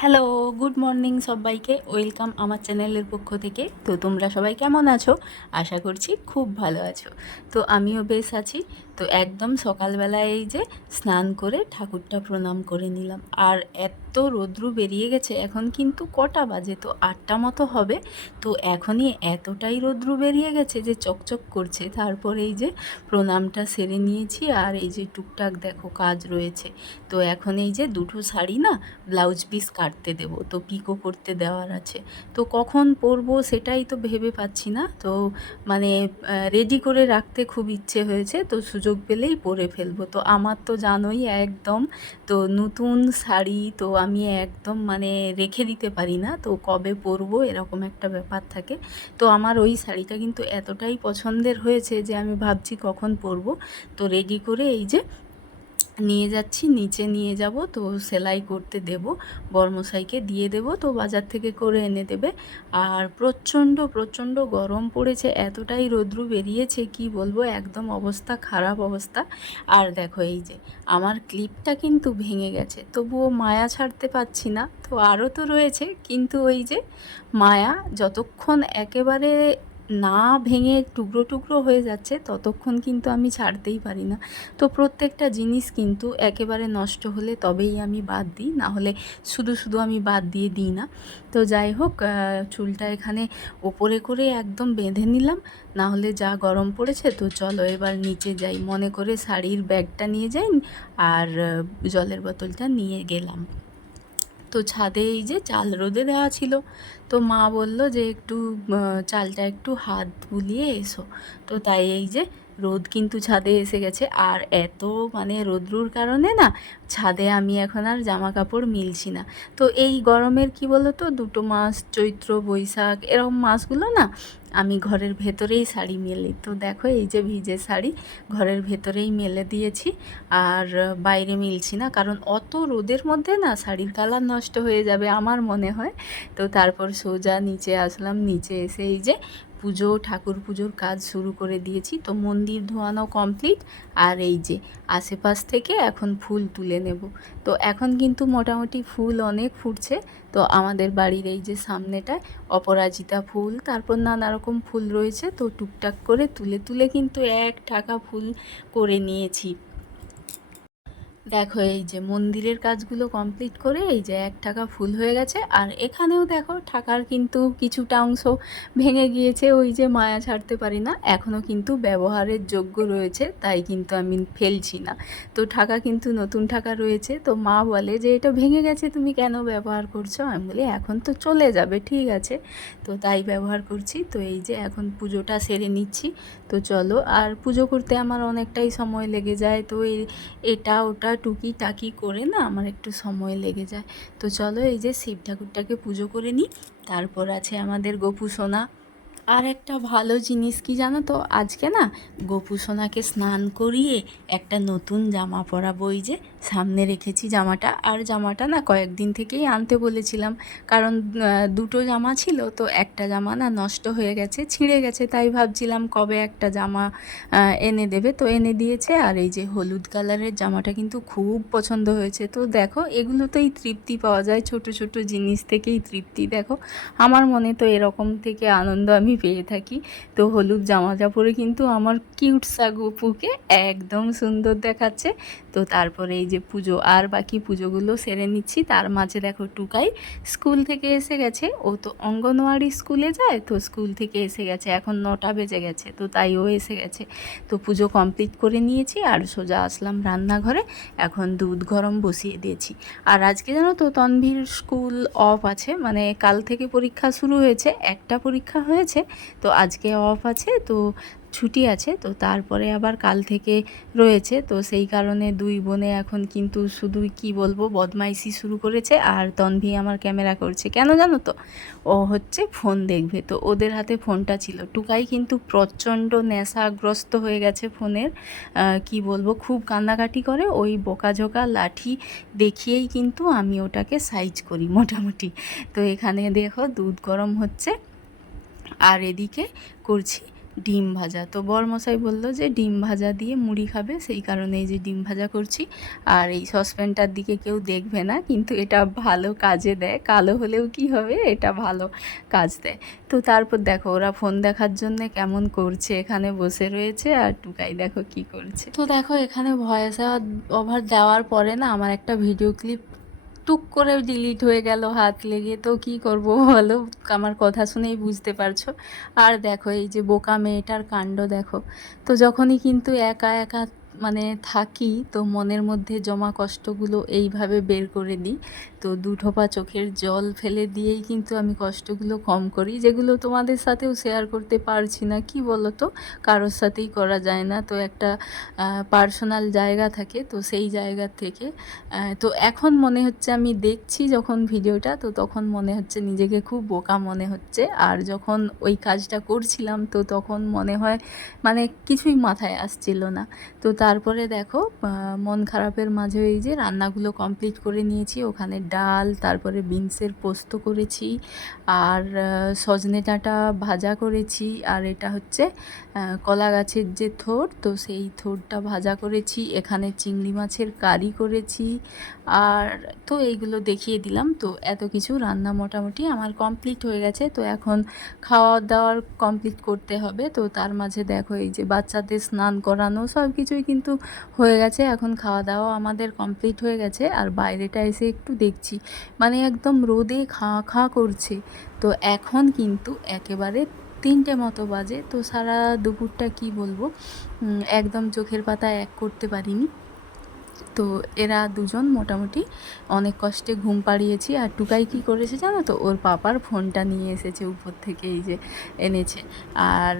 Hello, good morning সবাইকে। Welcome আমার চ্যানেলের পক্ষ থেকে। তো তোমরা সবাই কেমন আছো? আশা করছি খুব ভালো আছো। তো আমিও বেশ আছি। তো একদম সকালবেলায় এই যে স্নান করে ঠাকুরটা প্রণাম করে নিলাম। আর এত রৌদ্র বেরিয়ে গেছে, এখন কিন্তু কটা বাজে? তো 8টা মতো হবে। তো এখনই এতটাই রৌদ্র বেরিয়ে গেছে যে চকচক করছে। তারপর এই যে প্রণামটা সেরে নিয়েছি, আর এই যে টুকটাক দেখো কাজ রয়েছে। তো এখন এই যে দুটো শাড়ি না ব্লাউজ পিস কাটতে দেব, তো পিকো করতে দেওয়ার আছে। তো কখন পরবো সেটাই তো ভেবে পাচ্ছি না। তো মানে রেডি করে রাখতে খুব ইচ্ছে হয়েছে, তো সুযোগ পেলেই পরে ফেলবো। তো আমার তো জানোই একদম, তো নতুন শাড়ি তো আমি একদম মানে রেখে দিতে পারি না, তো কবে পরবো এরকম একটা ব্যাপার থাকে। তো আমার ওই শাড়িটা কিন্তু এতটাই পছন্দের হয়েছে যে আমি ভাবছি কখন পরবো। তো রেডি করে এই যে নিয়ে যাচ্ছি, নিচে নিয়ে যাব, তো সেলাই করতে দেব, বর্মশাইকে দিয়ে দেব, তো বাজার থেকে করে এনে দেবে। আর প্রচণ্ড প্রচণ্ড গরম পড়েছে, এতটাই রৌদ্র বেরিয়েছে কি বলবো, একদম অবস্থা খারাপ অবস্থা। আর দেখো এই যে আমার ক্লিপটা কিন্তু ভেঙে গেছে, তবুও মায়া ছাড়তে পারছি না। তো আরও তো রয়েছে, কিন্তু ওই যে মায়া যতক্ষণ একেবারে না ভেঙে টুকরো টুকরো হয়ে যাচ্ছে ততক্ষণ কিন্তু আমি ছাড়তেই পারি না। তো প্রত্যেকটা জিনিস কিন্তু একেবারে নষ্ট হলে তবেই আমি বাদ দিই, না হলে শুধু শুধু আমি বাদ দিয়ে দিই না। তো যাই হোক, চুলটা এখানে ওপরে করে একদম বেঁধে নিলাম, না হলে যা গরম পড়েছে। তো চলো এবার নিচে যাই, মনে করে শাড়ির ব্যাগটা নিয়ে যাই, আর জলের বোতলটা নিয়ে গেলাম। তো ছাদে এই যে চাল রোদে দেওয়া ছিল, তো মা বলল যে একটু চালটা একটু হাত বুলিয়ে এসো। তো তাই এই যে রোদ কিন্তু ছাদে এসে গেছে। আর এত মানে রোদ্রুর কারণে না ছাদে আমি এখন আর জামা কাপড় মিলছি না। তো এই গরমের কি বলো তো, দুটো মাস চৈত্র বৈশাখ এরকম মাসগুলো না আমি ঘরের ভেতরেই শাড়ি মেলি। তো দেখো এই যে ভিজে শাড়ি ঘরের ভেতরেই মেলে দিয়েছি, আর বাইরে মিলছি না, কারণ অত রোদের মধ্যে না শাড়ির কালার নষ্ট হয়ে যাবে আমার মনে হয়। তো তারপর সোজা নিচে আসলাম, নিচে এসে এই যে ঠাকুর পুজোর কাজ শুরু করে দিয়েছি। তো মন্দির ধোয়ানো কমপ্লিট, আর এই যে আশেপাশ থেকে এখন ফুল তুলে নেব। তো এখন কিন্তু মোটামুটি ফুল অনেক ফুটছে। তো আমাদের বাড়ির এই যে সামনেটায় অপরাজিতা ফুল, তারপর নানা রকম ফুল রয়েছে, তো টুকটাক করে তুলে তুলে কিন্তু 1 টাকা ফুল করে নিয়েছি। দেখো এই যে মন্দিরের কাজগুলো কমপ্লিট করে এই যে 1 টাকা ফুল হয়ে গেছে। আর এখানেও দেখো টাকার কিন্তু কিছুটা অংশ ভেঙে গিয়েছে, ওই যে মায়া ছাড়তে পারি না, এখনও কিন্তু ব্যবহারের যোগ্য রয়েছে, তাই কিন্তু আমি ফেলছি না। তো টাকা কিন্তু নতুন টাকা রয়েছে। তো মা বলে যে এটা ভেঙে গেছে তুমি কেন ব্যবহার করছো? আমি বলি এখন তো চলে যাবে, ঠিক আছে, তো তাই ব্যবহার করছি। তো এই যে এখন পুজোটা সেরে নিচ্ছি। তো চলো, আর পুজো করতে আমার অনেকটাই সময় লেগে যায়, তো এটা ওটা টুকিটাকি করে না আমার একটু সময় লেগে যায়। তো চলো এই যে শিব ঠাকুরটাকে পুজো করে নিই। তারপর আছে আমাদের গোপু সোনা। আর একটা ভালো জিনিস কি জানো তো, আজকে না গোপু সোনাকে স্নান করিয়ে একটা নতুন জামা পরাবো। এই যে সামনে রেখেছি জামাটা, আর জামাটা না কয়েকদিন থেকেই আনতে বলেছিলাম, কারণ দুটো জামা ছিল, তো একটা জামা না নষ্ট হয়ে গেছে, ছিঁড়ে গেছে, তাই ভাবছিলাম কবে একটা জামা এনে দেবে। তো এনে দিয়েছে। আর এই যে হলুদ কালারের জামাটা কিন্তু খুব পছন্দ হয়েছে। তো দেখো এগুলোতেই তৃপ্তি পাওয়া যায়, ছোট ছোট জিনিস থেকেই তৃপ্তি। দেখো আমার মনে তো এরকম থেকে আনন্দ আমি পেয়ে থাকি। তো হলুদ জামাটা পরে কিন্তু আমার কিউট সা গপুকে একদম সুন্দর দেখাচ্ছে। তো তারপরে এই যে পুজো আর বাকি পুজোগুলো সেরে নিচ্ছি। তার মাঝে দেখো টুকাই স্কুল থেকে এসে গেছে, ও তো অঙ্গনওয়াড়ি স্কুলে যায়, তো স্কুল থেকে এসে গেছে, এখন 9টা বেজে গেছে, তো তাই ও এসে গেছে। তো পুজো কমপ্লিট করে নিয়েছি, আর সোজা আসলাম রান্নাঘরে, এখন দুধ গরম বসিয়ে দিয়েছি। আর আজকে জানো তো তনভীর স্কুল অফ আছে, মানে কাল থেকে পরীক্ষা শুরু হয়েছে, একটা পরীক্ষা হয়েছে, তো আজকে অফ আছে, তো ছুটি আছে। তো তারপরে আবার কাল থেকে রয়েছে, তো সেই কারণে দুই বোনে এখন কিন্তু শুধুই কি বলবো বদমাইশি শুরু করেছে। আর তনভি আমার ক্যামেরা করছে কেন জানো তো, ও হচ্ছে ফোন দেখবে, তো ওদের হাতে ফোনটা ছিল। টুকাই কিন্তু প্রচণ্ড নেশাগ্রস্ত হয়ে গেছে ফোনের, কি বলবো খুব কান্নাকাটি করে, ওই বোকাঝোকা লাঠি দেখিয়েই কিন্তু আমি ওটাকে সাইজ করি মোটামুটি। তো এখানে দেখো দুধ গরম হচ্ছে, আর এদিকে করছি ডিম ভাজা। তো বরমশাই বলল যে ডিম ভাজা দিয়ে মুড়ি খাবে, সেই কারণে এই যে ডিম ভাজা করছি। আর এই সসপ্যানটার দিকে কেউ দেখবে না, কিন্তু এটা ভালো কাজে দেয়, কালো হলেও কি হবে, এটা ভালো কাজ দেয়। তো তারপর দেখো ওরা ফোন দেখার জন্য কেমন করছে, এখানে বসে রয়েছে আর টুকাই দেখো কি করছে। তো দেখো এখানে ভয়েস ওভার দেওয়ার পরে না আমার একটা ভিডিও ক্লিপ টুক করে ডিলিট হয়ে গেল হাত লেগে। তো কি করব বলো, আমার কথা শুনেই বুঝতে পারছো। আর দেখো এই যে বোকা মেয়েটার কাণ্ড দেখো। তো যখনই কিন্তু একা একা মানে থাকি, তো মনের মধ্যে জমা কষ্টগুলো এইভাবে বের করে দিই। তো দুঠোপা চোখের জল ফেলে দিয়েই কিন্তু আমি কষ্টগুলো কম করি, যেগুলো তোমাদের সাথেও শেয়ার করতে পারছি না। কি বলো তো, কারোর সাথেই করা যায় না, তো একটা পার্সোনাল জায়গা থাকে, তো সেই জায়গা থেকে তো এখন মনে হচ্ছে, আমি দেখছি যখন ভিডিওটা, তো তখন মনে হচ্ছে নিজেকে খুব বোকা মনে হচ্ছে। আর যখন ওই কাজটা করছিলাম তো তখন মনে হয় মানে কিছুই মাথায় আসছিল না। তো তারপরে দেখো মন খারাপের মাঝে এই যে রান্নাগুলো কমপ্লিট করে নিয়েছি। ওখানে ডাল, তারপরে বিনসের পোস্ত করেছি, আর সজনে ডাঁটা ভাজা করেছি, আর এটা হচ্ছে কলা গাছের যে থোড়, তো সেই থোড়টা ভাজা করেছি। এখানে চিংড়ি মাছের কারি করেছি, আর তো এইগুলো দেখিয়ে দিলাম। তো এত কিছু রান্না মোটামুটি আমার কমপ্লিট হয়ে গেছে। তো এখন খাওয়া দাওয়ার কমপ্লিট করতে হবে। তো তার মাঝে দেখো এই যে বাচ্চাদের স্নান করানো সব কিছুই কিন্তু হয়ে গেছে। এখন খাওয়া দাওয়া আমাদের কমপ্লিট হয়ে গেছে। আর বাইরেটা এসে একটু দেখছি, মানে একদম রোদে খাঁ খাঁ করছে। তো এখন কিন্তু একেবারে 3টে মতো বাজে। তো সারা দুপুরটা কি বলবো, একদম চোখের পাতা এক করতে পারিনি। তো এরা দুজন মোটামুটি অনেক কষ্টে ঘুম পাড়িয়েছি। আর টুকাই কী করেছে জানো তো, ওর পাপার ফোনটা নিয়ে এসেছে উপর থেকে, এই যে এনেছে, আর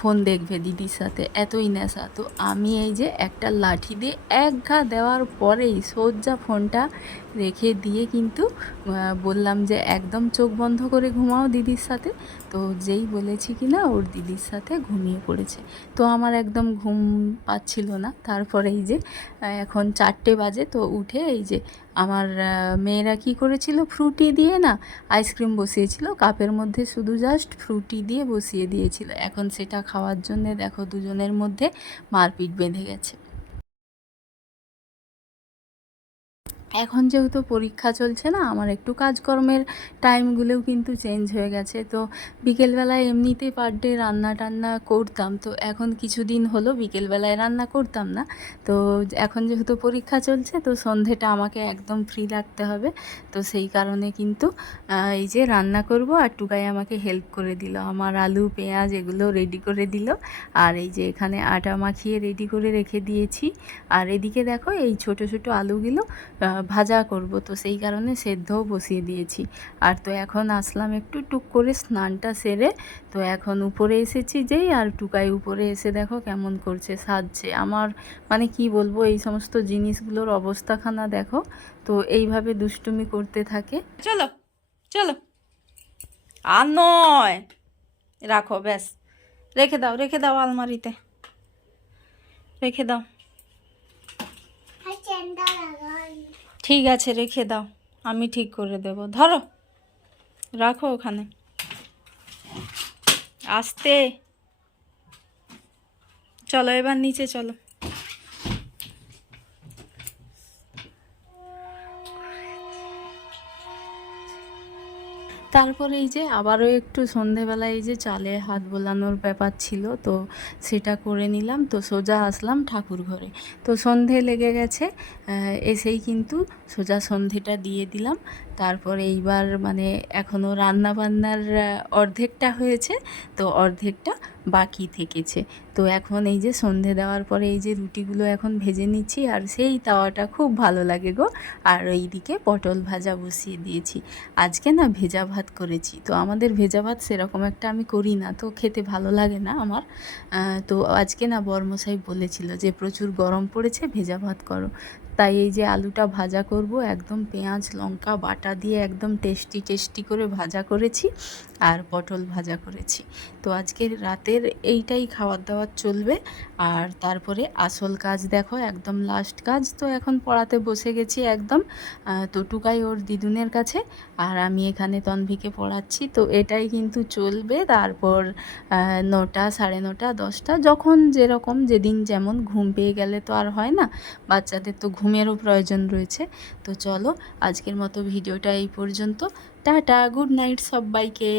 ফোন দেখবে দিদির সাথে, এতই নেশা। তো আমি এই যে একটা লাঠি দিয়ে এক ঘা দেওয়ার পরেই সোজা ফোনটা রেখে দিয়ে কিন্তু বললাম যে একদম চোখ বন্ধ করে ঘুমাও দিদির সাথে। তো যেই বলেছি কি না, ওর দিদির সাথে ঘুমিয়ে পড়েছে। তো আমার একদম ঘুম পাচ্ছিল না। তারপরে এই যে এখন 4টে বাজে, তো উঠে এই যে আমার মেয়েরা কি করেছিল, ফ্রুটি দিয়ে না আইসক্রিম বসিয়েছিল কাপের মধ্যে, শুধু জাস্ট ফ্রুটি দিয়ে বসিয়ে দিয়েছিল। এখন সেটা খাওয়ার জন্যে দেখো দুজনের মধ্যে মারপিট বেঁধে গেছে। এখন যেহেতু পরীক্ষা চলছে না, আমার একটু কাজকর্মের টাইমগুলোও কিন্তু চেঞ্জ হয়ে গেছে। তো বিকেলবেলায় এমনিতেই পার ডে রান্না টান্না করতাম, তো এখন কিছুদিন হলো বিকেলবেলায় রান্না করতাম না। তো এখন যেহেতু পরীক্ষা চলছে, তো সন্ধেটা আমাকে একদম ফ্রি রাখতে হবে। তো সেই কারণে কিন্তু এই যে রান্না করব, আর টুকাই আমাকে হেল্প করে দিল, আমার আলু পেঁয়াজ এগুলো রেডি করে দিল। আর এই যে এখানে আটা মাখিয়ে রেডি করে রেখে দিয়েছি। আর এদিকে দেখো এই ছোট ছোট আলুগুলো ভাজা করব, তো সেই কারণে সেদ্ধও বসিয়ে দিয়েছি। আর তো এখন আসলাম একটু টুক করে স্নানটা সেরে। তো এখন উপরে এসেছি যেই, আর টুকাই উপরে এসে দেখো কেমন করছে, সাজছে। আমার মানে কি বলবো, এই সমস্ত জিনিসগুলোর অবস্থাখানা দেখো। তো এইভাবে দুষ্টুমি করতে থাকে। চলো চলো, আর নয়, রাখো ব্যাস, রেখে দাও রেখে দাও, আলমারিতে রেখে দাও। ঠিক আছে রেখে দাও, আমি ঠিক করে দেব, ধরো রাখো ওখানে, আস্তে। চলো এবার নিচে চলো। তারপরে এই যে আবারও একটু সন্ধেবেলায় এই যে চালে হাত বোলানোর ব্যাপার ছিল, তো সেটা করে নিলাম। তো সোজা আসলাম ঠাকুর ঘরে। তো সন্ধে লেগে গেছে, এসেই কিন্তু সোজা সন্ধেটা দিয়ে দিলাম। তারপরে এইবার মানে এখনও রান্না বান্নার অর্ধেকটা হয়েছে, তো অর্ধেকটা বাকি থেকেছে। তো এখন এই যে সন্ধে দেওয়ার পরে এই যে রুটিগুলো এখন ভেজে নিচ্ছি, আর সেই তাওয়াটা খুব ভালো লাগে গো। আর ওইদিকে পটল ভাজা বসিয়ে দিয়েছি। আজকে না ভেজা ভাত করেছি। তো আমাদের ভেজা ভাত সেরকম একটা আমি করি না, তো খেতে ভালো লাগে না আমার। তো আজকে না বরমশাই বলেছিল যে প্রচুর গরম পড়েছে, ভেজা ভাত করো। তাই এই যে আলুটা ভাজা করব, একদম পেঁয়াজ লঙ্কা বাটা দিয়ে একদম টেস্টি টেস্টি করে ভাজা করেছি। আর পটল ভাজা করেছি। তো আজকের রাতের এইটাই খাবার দাবার চলবে। আর তারপরে আসল কাজ দেখো, একদম লাস্ট কাজ। তো এখন পড়াতে বসে গেছি একদম। তো টুকাই ওর দিদুনের কাছে, আর আমি এখানে তনভিকে পড়াচ্ছি। তো এটাই কিন্তু চলবে। তারপর 9টা, 9:30, 10টা, যখন যেরকম, যেদিন যেমন, ঘুম পেয়ে গেলে তো আর হয় না, বাচ্চাদের তো ঘুমেরও প্রয়োজন রয়েছে। তো চলো, আজকের মতো ভিডিওটা এই পর্যন্ত। টাটা, গুড নাইট সবাইকে।